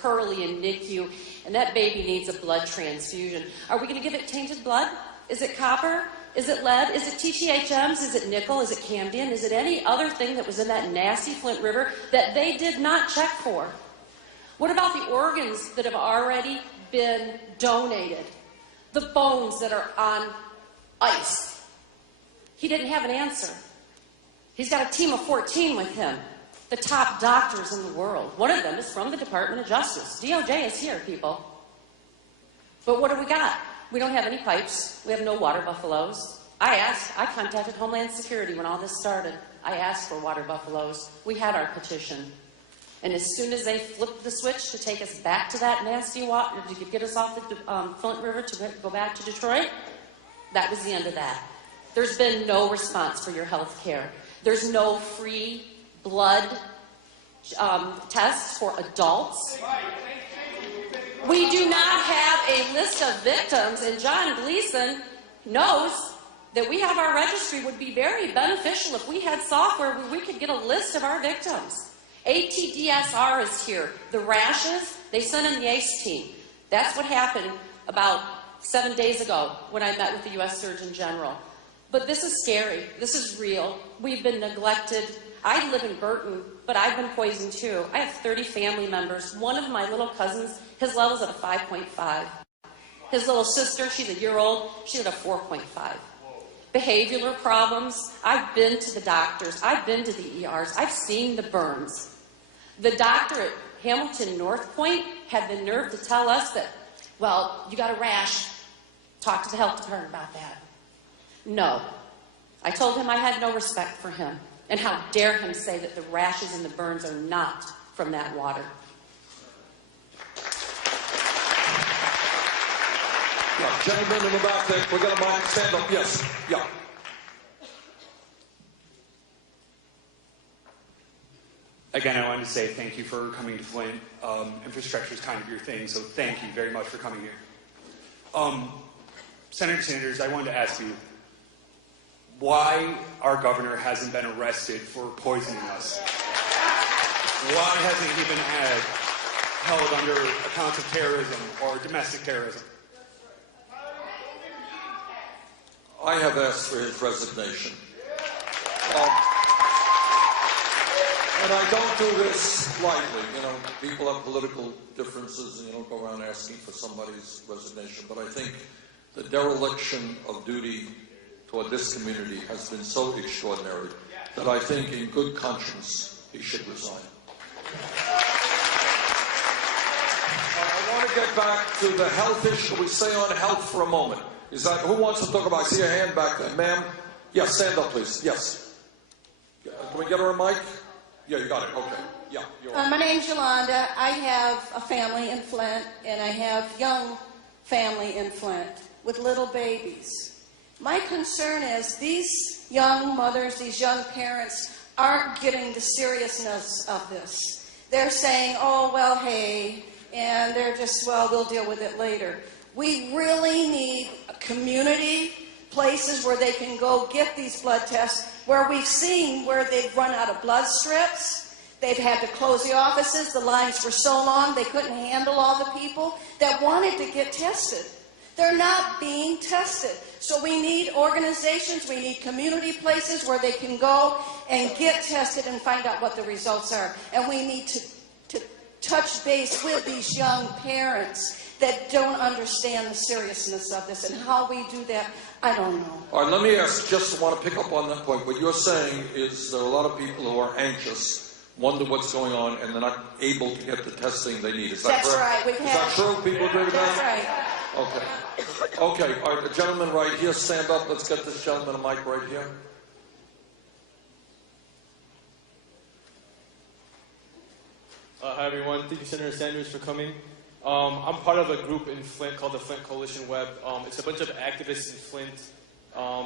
Curly in NICU, and that baby needs a blood transfusion. Are we going to give it tainted blood? Is it copper? Is it lead? Is it TTHMs? Is it nickel? Is it cambium? Is it any other thing that was in that nasty Flint River that they did not check for? What about the organs that have already been donated? The bones that are on ice? He didn't have an answer. He's got a team of 14 with him, the top doctors in the world. One of them is from the Department of Justice. DOJ is here, people. But what do we got? We don't have any pipes. We have no water buffaloes. I contacted Homeland Security when all this started. I asked for water buffaloes. We had our petition. And as soon as they flipped the switch to take us back to that nasty water, to get us off the Flint River to go back to Detroit, that was the end of that. There's been no response for your health care. There's no free blood tests for adults. We do not have a list of victims, and John Gleason knows that we have our registry. Would be very beneficial if we had software where we could get a list of our victims. ATDSR is here. The rashes, they sent in the ACE team. That's what happened about 7 days ago when I met with the U.S. Surgeon General. But this is scary. This is real. We've been neglected. I live in Burton, but I've been poisoned too. I have 30 family members. One of my little cousins, his level's at a 5.5. His little sister, she's a year old, she's at a 4.5. Behavioral problems. I've been to the doctors. I've been to the ERs. I've seen the burns. The doctor at Hamilton North Point had the nerve to tell us that, well, you got a rash. Talk to the health department about that. No. I told him I had no respect for him. And how dare him say that the rashes and the burns are not from that water. Yeah, gentlemen in the back there, we're going to mind stand up. Yes, yeah. Again, I wanted to say thank you for coming to Flint. Infrastructure is kind of your thing, so thank you very much for coming here. Senator Sanders, I wanted to ask you why our governor hasn't been arrested for poisoning us. Why hasn't he been held under accounts of terrorism or domestic terrorism? I have asked for his resignation. And I don't do this lightly. You know, people have political differences and you don't go around asking for somebody's resignation. But I think the dereliction of duty toward this community has been so extraordinary that I think in good conscience he should resign. I want to get back to the health issue. We stay on health for a moment. Is that, who wants to talk about? I see a hand back there. Ma'am? Yes, stand up, please. Yes. Can we get her a mic? Yeah, you got it. Okay. Yeah. My name's Yolanda. I have a family in Flint, and I have young family in Flint with little babies. My concern is these young mothers, these young parents aren't getting the seriousness of this. They're saying, oh, well, hey, and they're just, well, we'll deal with it later. We really need community places where they can go get these blood tests, where we've seen where they've run out of blood strips. They've had to close the offices. The lines were so long they couldn't handle all the people that wanted to get tested. They're not being tested. So we need organizations, we need community places where they can go and get tested and find out what the results are. And we need to touch base with these young parents that don't understand the seriousness of this. And how we do that, I don't know. All right, let me ask, just want to pick up on that point. What you're saying is there are a lot of people who are anxious, wonder what's going on, and they're not able to get the testing they need. Is that correct? That's right. Is that true? People agree with that? That's right. Okay. Okay, all right, the gentleman right here, stand up. Let's get this gentleman a mic right here. Hi, everyone. Thank you, Senator Sanders, for coming. I'm part of a group in Flint called the Flint Coalition Web. It's a bunch of activists in Flint.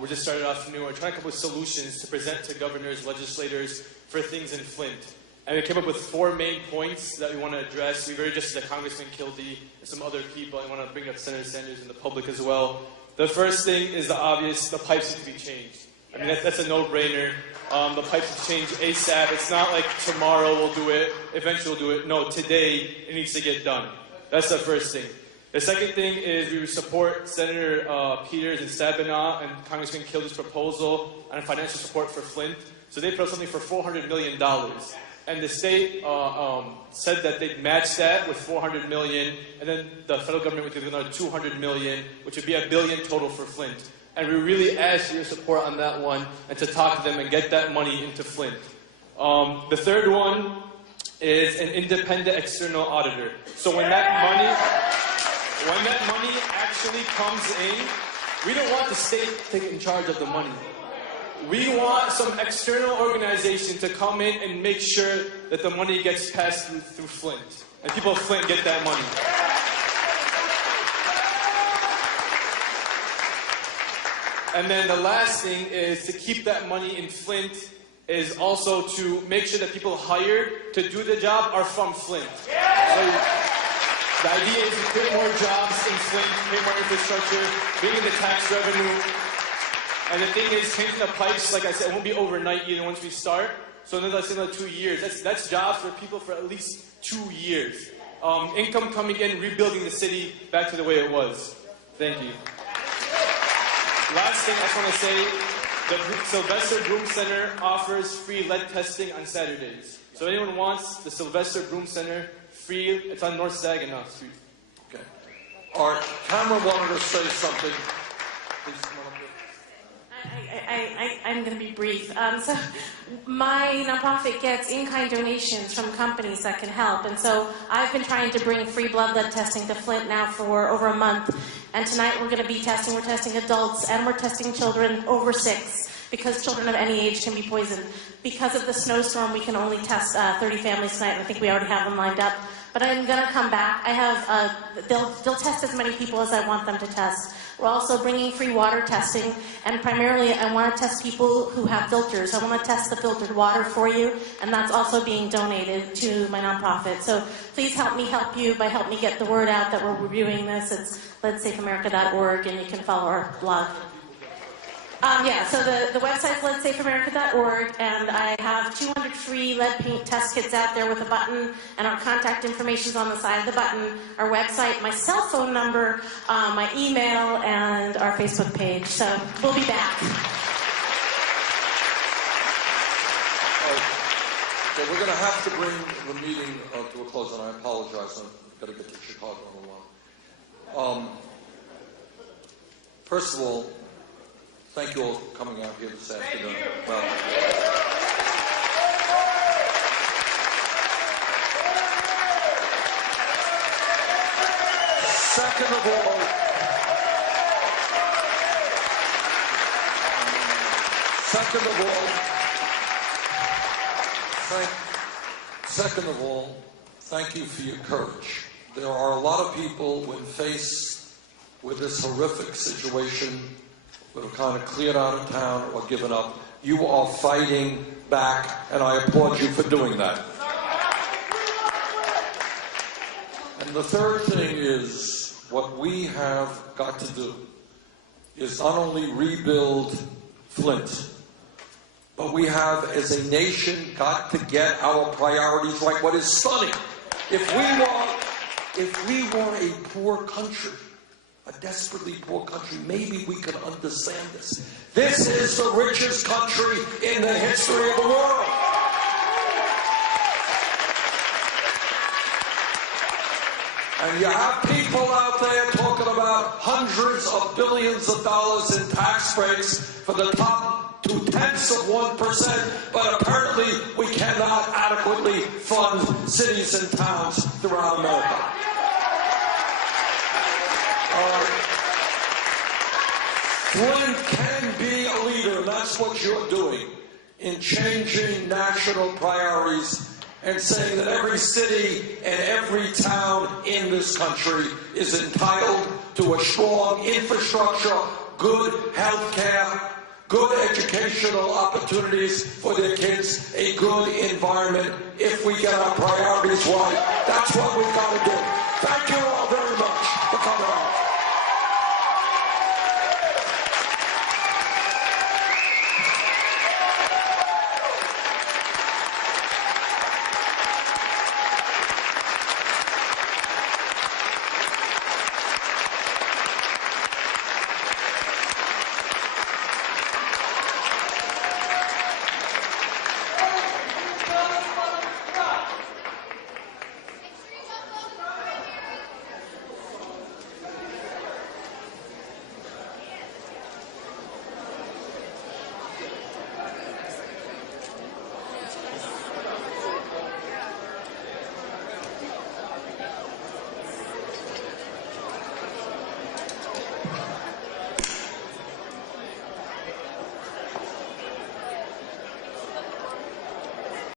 We're just started off new. We're trying to come up with solutions to present to governors, legislators for things in Flint. And we came up with 4 main points that we want to address. We've already addressed Congressman Kildee and some other people. I want to bring up Senator Sanders and the public as well. The first thing is the obvious. The pipes need to be changed. I mean, that's a no-brainer. The pipes will change ASAP. It's not like tomorrow we'll do it, eventually we'll do it. No, today it needs to get done. That's the first thing. The second thing is we support Senator Peters and Sabinot and Congressman Kilby's proposal on financial support for Flint. So they put up something for $400 million. And the state said that they'd match that with $400 million, and then the federal government would give another $200 million, which would be $1 billion total for Flint. And we really ask for your support on that one, and to talk to them and get that money into Flint. The third one is an independent external auditor. So when that money actually comes in, we don't want the state to take in charge of the money. We want some external organization to come in and make sure that the money gets passed through Flint. And people of Flint get that money. And then the last thing is to keep that money in Flint is also to make sure that people hired to do the job are from Flint. So the idea is to create more jobs in Flint, create more infrastructure, bring in the tax revenue. And the thing is, changing the pipes, like I said, it won't be overnight either once we start. So another 2 years. That's jobs for people for at least 2 years. Income coming in, rebuilding the city back to the way it was. Thank you. Last thing I just want to say, the Sylvester Broom Center offers free lead testing on Saturdays. So if anyone wants the Sylvester Broom Center, free, it's on North Saginaw Street. Okay. Our camera wanted to say something. Please come on up here. I'm going to be brief. So my nonprofit gets in-kind donations from companies that can help. And so I've been trying to bring free blood lead testing to Flint now for over a month. And tonight we're going to be testing. We're testing adults and we're testing children over 6 because children of any age can be poisoned. Because of the snowstorm, we can only test 30 families tonight. And I think we already have them lined up. But I'm going to come back. I have, they'll test as many people as I want them to test. We're also bringing free water testing, and primarily I want to test people who have filters. I want to test the filtered water for you, and that's also being donated to my nonprofit. So please help me help you by helping me get the word out that we're reviewing this. It's letsafeamerica.org, and you can follow our blog. So the website's letsafeamerica.org, and I have 200 free lead paint test kits out there with a button, and our contact information's on the side of the button, our website, my cell phone number, my email, and our Facebook page. So we'll be back. Okay, we're going to have to bring the meeting to a close, and I apologize. I've got to get to Chicago in a while. First of all, thank you all for coming out here this afternoon. Second of all, thank you for your courage. There are a lot of people when faced with this horrific situation who have kind of cleared out of town or given up. You are fighting back, and I applaud you for doing that. And the third thing is, what we have got to do is not only rebuild Flint, but we have, as a nation, got to get our priorities right. What is stunning, if we want a poor country, a desperately poor country, maybe we can understand this. This is the richest country in the history of the world. And you have people out there talking about hundreds of billions of dollars in tax breaks for the top 0.2%, but apparently we cannot adequately fund cities and towns throughout America. Flint can be a leader, and that's what you're doing, in changing national priorities and saying that every city and every town in this country is entitled to a strong infrastructure, good health care, good educational opportunities for their kids, a good environment. If we get our priorities right, that's what we've got to do.